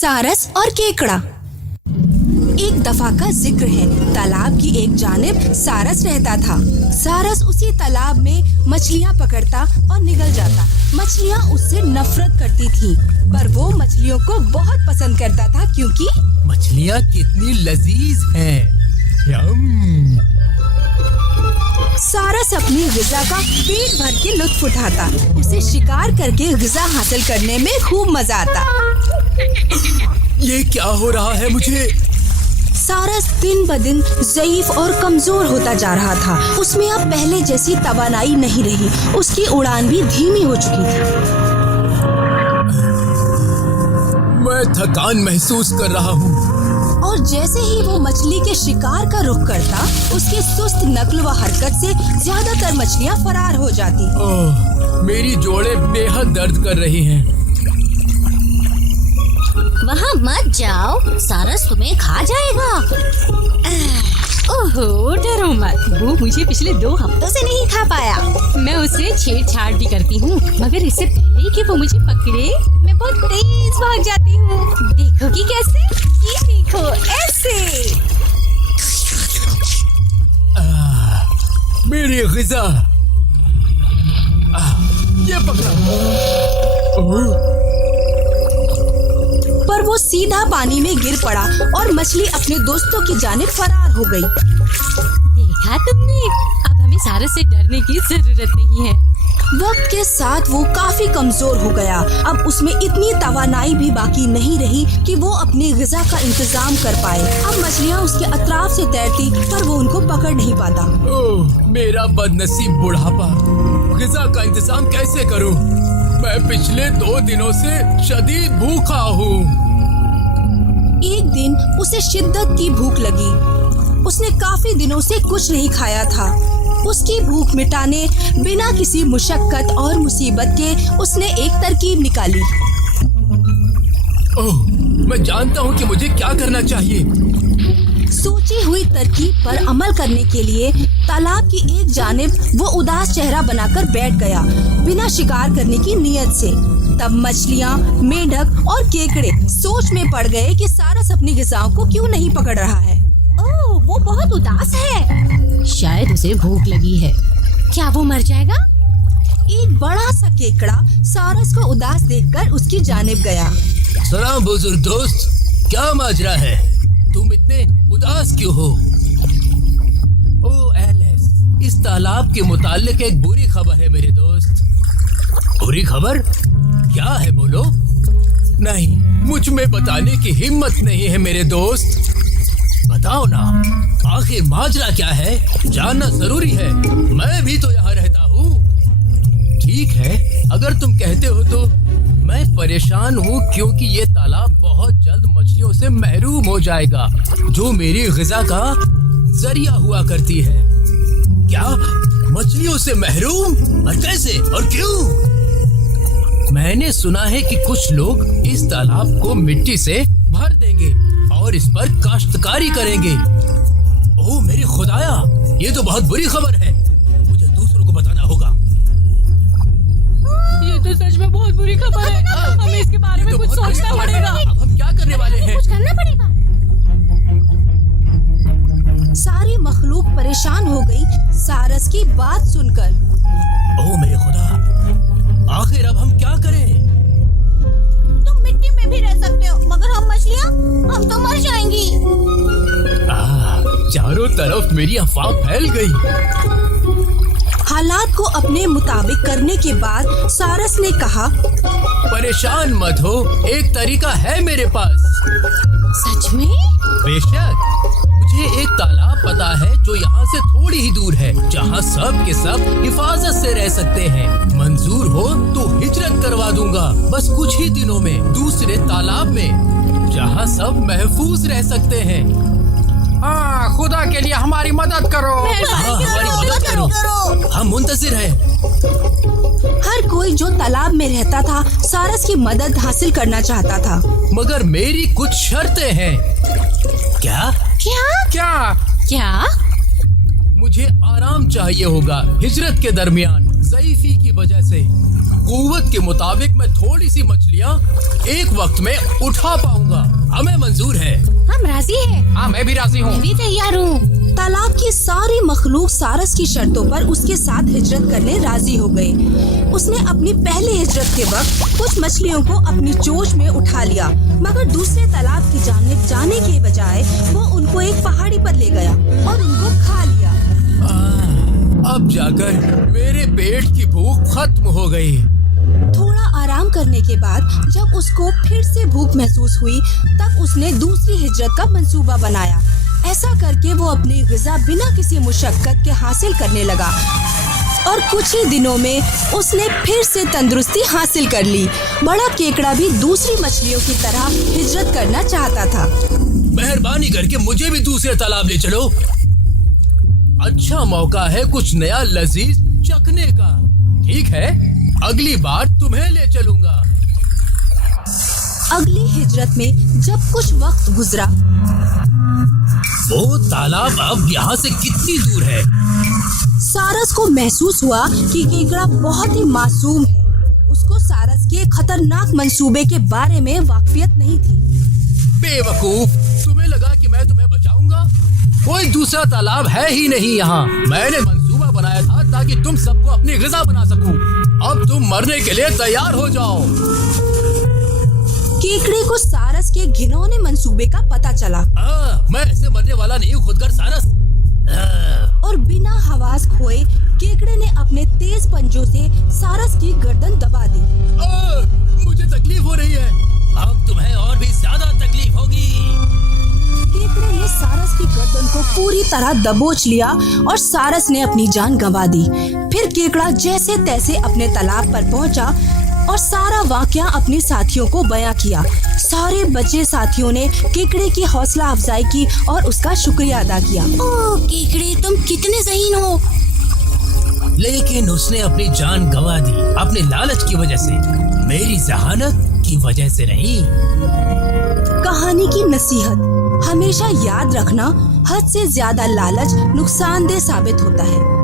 सारस और केकड़ा। एक दफा का जिक्र है। तालाब की एक जानिब सारस रहता था। सारस उसी तालाब में मछलियाँ पकड़ता और निगल जाता। मछलियाँ उससे नफरत करती थीं, पर वो मछलियों को बहुत पसंद करता था क्योंकि मछलियाँ कितनी लजीज हैं। यम। सारस अपनी ग़िज़ा का पेट भर के लुत्फ उठाता। उसे शिकार करके ग़िज़ा हासिल करने में खूब मजा आता। ये क्या हो रहा है मुझे? सारस दिन ब दिन ज़ईफ और कमजोर होता जा रहा था। उसमें अब पहले जैसी तवानाई नहीं रही। उसकी उड़ान भी धीमी हो चुकी थी। मैं थकान महसूस कर रहा हूँ। और जैसे ही वो मछली के शिकार का रुख करता, उसके सुस्त नक्ल व हरकत से ज्यादातर मछलियाँ फरार हो जाती। ओह, मेरी जोड़ें बेहद दर्द कर रही हैं। वहाँ मत जाओ, सारस तुम्हें खा जाएगा। ओहो, डरो मत। वो मुझे पिछले 2 हफ्तों से नहीं खा पाया। मैं उसे छेड़छाड़ भी करती हूँ, मगर इससे पहले कि वो मुझे पकड़े मैं बहुत तेज भाग जाती हूँ। देखोगी कैसे? ये देखो, ऐसे। मेरी ग़िज़ा। ये पकड़ा। पर वो सीधा पानी में गिर पड़ा और मछली अपने दोस्तों की जानिब फरार हो गई। देखा तुमने? अब हमें सारस से डरने की जरूरत नहीं है। वक्त के साथ वो काफी कमजोर हो गया। अब उसमें इतनी तवानाई भी बाकी नहीं रही कि वो अपनी ग़िज़ा का इंतजाम कर पाए। अब मछलियाँ उसके अतराफ से तैरती, पर वो उनको पकड़ नहीं पाता। ओह, मेरा बदनसीब बुढ़ापा। ग़िज़ा का इंतजाम कैसे करूं? मैं पिछले 2 दिनों से शदीद भूखा हूँ। एक दिन उसे शिद्दत की भूख लगी। उसने काफी दिनों से कुछ नहीं खाया था। उसकी भूख मिटाने बिना किसी मुशक्कत और मुसीबत के उसने एक तरकीब निकाली। ओह, मैं जानता हूँ कि मुझे क्या करना चाहिए। सोची हुई तरकीब पर अमल करने के लिए तालाब की एक जानिब वो उदास चेहरा बनाकर बैठ गया, बिना शिकार करने की नीयत से। तब मछलियाँ, मेंढक और केकड़े सोच में पड़ गए कि सारस अपनी ग़िज़ाओं को क्यों नहीं पकड़ रहा है। ओह, वो बहुत उदास है। शायद उसे भूख लगी है। क्या वो मर जाएगा? एक बड़ा सा केकड़ा सारस को उदास देखकर उसकी जानिब गया। सलाम बुजुर्ग दोस्त, क्या माजरा है? तुम इतने उदास क्यों हो? ओह एलिस, इस तालाब के मुताल्लिक एक बुरी खबर है मेरे दोस्त। बुरी खबर? क्या है बोलो? नहीं, मुझ में बताने की हिम्मत नहीं है मेरे दोस्त। बताओ ना, आखिर माजरा क्या है? जानना जरूरी है। मैं भी तो यहाँ रहता हूँ। ठीक है, अगर तुम कहते हो तो। मैं परेशान हूँ क्योंकि ये तालाब बहुत जल्द मछलियों से महरूम हो जाएगा, जो मेरी ग़िज़ा का जरिया हुआ करती है। क्या? मछलियों से महरूम? और कैसे और क्यों? मैंने सुना है कि कुछ लोग इस तालाब को मिट्टी से भर देंगे और इस पर काश्तकारी करेंगे। ओह मेरी खुदाया, ये तो बहुत बुरी खबर है। मुझे दूसरों को बताना होगा। ये तो सच में बहुत बुरी खबर है। हमें इसके बारे में कुछ सोचना पड़ेगा। अब हम क्या करने वाले हैं? कुछ करना पड़ेगा। सारी मखलूक परेशान हो गई सारस की बात सुनकर। ओह मेरे खुदा, आखिर अब हम क्या करें? तुम मिट्टी में भी रह सकते हो, मगर हम मछलियाँ, हम तो मर जाएंगी। चारों तरफ मेरी अफवाह फैल गई। हालात को अपने मुताबिक करने के बाद सारस ने कहा, परेशान मत हो, एक तरीका है मेरे पास। सच में? बेशक, मुझे एक तालाब पता है जो यहाँ से थोड़ी ही दूर है, जहाँ सब के सब हिफाजत से रह सकते हैं। मंजूर हो तो हिजरत करवा दूंगा, बस कुछ ही दिनों में, दूसरे तालाब में, जहाँ सब महफूज रह सकते हैं। हाँ, खुदा के लिए हमारी मदद करो। हमारी मदद करो, हम मुंतजिर हैं। हर कोई जो तालाब में रहता था सारस की मदद हासिल करना चाहता था, मगर मेरी कुछ शर्तें हैं। क्या? क्या? मुझे आराम चाहिए होगा हिजरत के दरमियान, ज़ईफ़ी की वजह से। कुव्वत के मुताबिक मैं थोड़ी सी मछलियाँ एक वक्त में उठा पाऊंगा। हमें मंजूर है। हम राजी हैं। हाँ, मैं भी राजी हूँ। मैं भी तैयार हूँ। तालाब की सारी मखलूक सारस की शर्तों पर उसके साथ हिजरत करने राजी हो गए। उसने अपनी पहली हिजरत के वक्त कुछ मछलियों को अपनी चोंच में उठा लिया, मगर दूसरे तालाब की जानिब जाने के बजाय वो उनको एक पहाड़ी पर ले गया और उनको खा लिया। अब जाकर मेरे पेट की भूख खत्म हो गई। थोड़ा आराम करने के बाद जब उसको फिर से भूख महसूस हुई, तब उसने दूसरी हिजरत का मंसूबा बनाया। ऐसा करके वो अपनी ग़िज़ा बिना किसी मुशक्कत के हासिल करने लगा और कुछ ही दिनों में उसने फिर से तंदुरुस्ती हासिल कर ली। बड़ा केकड़ा भी दूसरी मछलियों की तरह हिजरत करना चाहता था। मेहरबानी करके मुझे भी दूसरे तालाब ले चलो। अच्छा मौका है कुछ नया लजीज चखने का। ठीक है, अगली बार तुम्हें ले चलूंगा। अगली हिजरत में जब कुछ वक्त गुजरा, वो तालाब अब यहाँ से कितनी दूर है? सारस को महसूस हुआ कि केकड़ा बहुत ही मासूम है। उसको सारस के खतरनाक मंसूबे के बारे में वाकफियत नहीं थी। बेवकूफ, तुम्हें लगा कि मैं तुम्हें बचाऊंगा? कोई दूसरा तालाब है ही नहीं यहाँ। मैंने मंसूबा बनाया था ताकि तुम सबको अपनी ग़िज़ा बना सकूं। अब तुम मरने के लिए तैयार हो जाओ। केकड़े को सारस के घिनौने मंसूबे का पता चला मैं ऐसे मरने वाला नहीं हूँ खुदगर सारस। और बिना हवास खोए केकड़े ने अपने तेज पंजों से सारस की गर्दन दबा दी। मुझे तकलीफ हो रही है। अब तुम्हें और भी ज्यादा तकलीफ होगी। केकड़े ने सारस की गर्दन को पूरी तरह दबोच लिया और सारस ने अपनी जान गंवा दी। फिर केकड़ा जैसे तैसे अपने तालाब पर पहुंचा और सारा वाकया अपने साथियों को बयां किया। सारे बचे साथियों ने केकड़े की हौसला अफजाई की और उसका शुक्रिया अदा किया। ओह केकड़े, तुम कितने ज़हीन हो। लेकिन उसने अपनी जान गंवा दी अपने लालच की वजह से, मेरी जहानत की वजह से नहीं। कहानी की नसीहत, हमेशा याद रखना, हद से ज्यादा लालच नुकसानदेह साबित होता है।